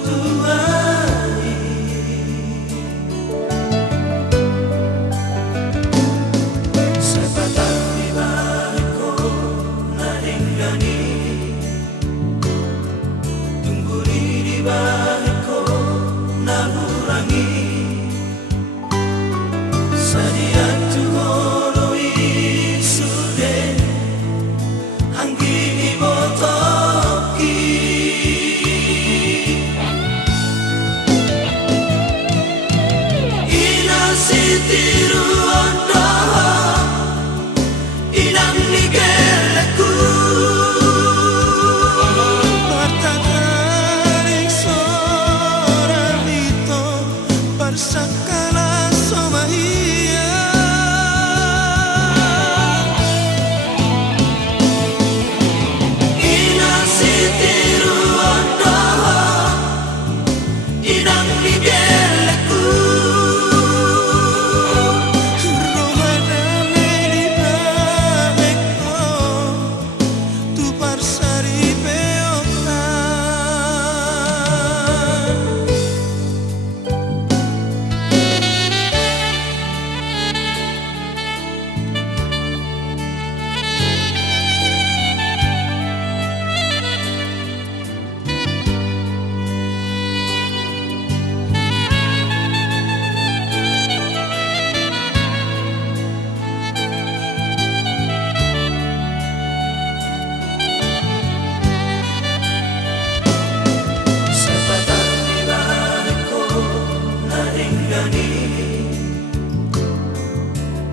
tuai sepatah di baliko na hinggani tungguri di baliko na hurangi sadia tuhoro isude anggi ibotoki sitiru ondo inang nigeleku Partataring soramito parsakala somahia ina sitiru ondo inang nigeleku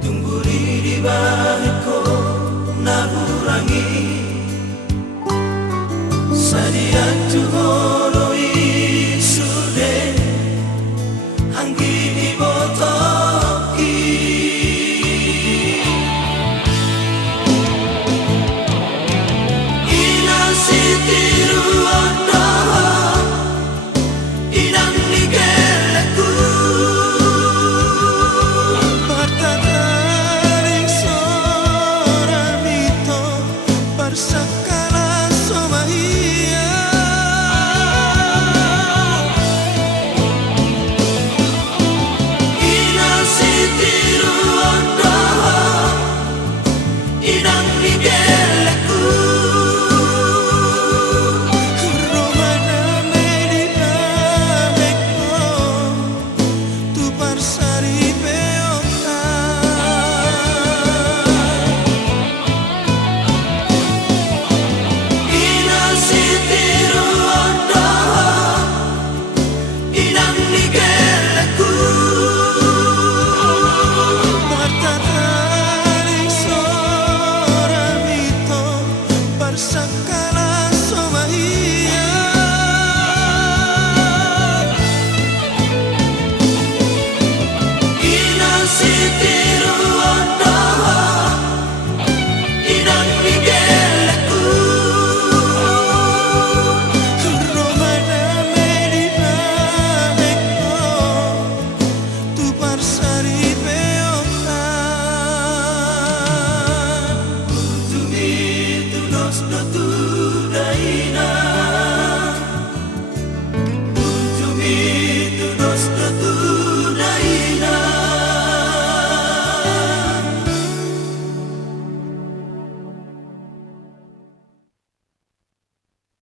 tungguri di baliko na hurangi sadia tuhoro isude anggi ibotoki ina sitiru ondo inang nigeleku sakala somahia ina sitiru ondo inang nigeleku romana medina heko tu parsari peoka sitiru ondo inang nigeleku partataring soramito parsakala somahia ina sitiru ondo inang nigeleku romana medina heko tu parsari peoka tumi tunos no tudaina tumi tunos no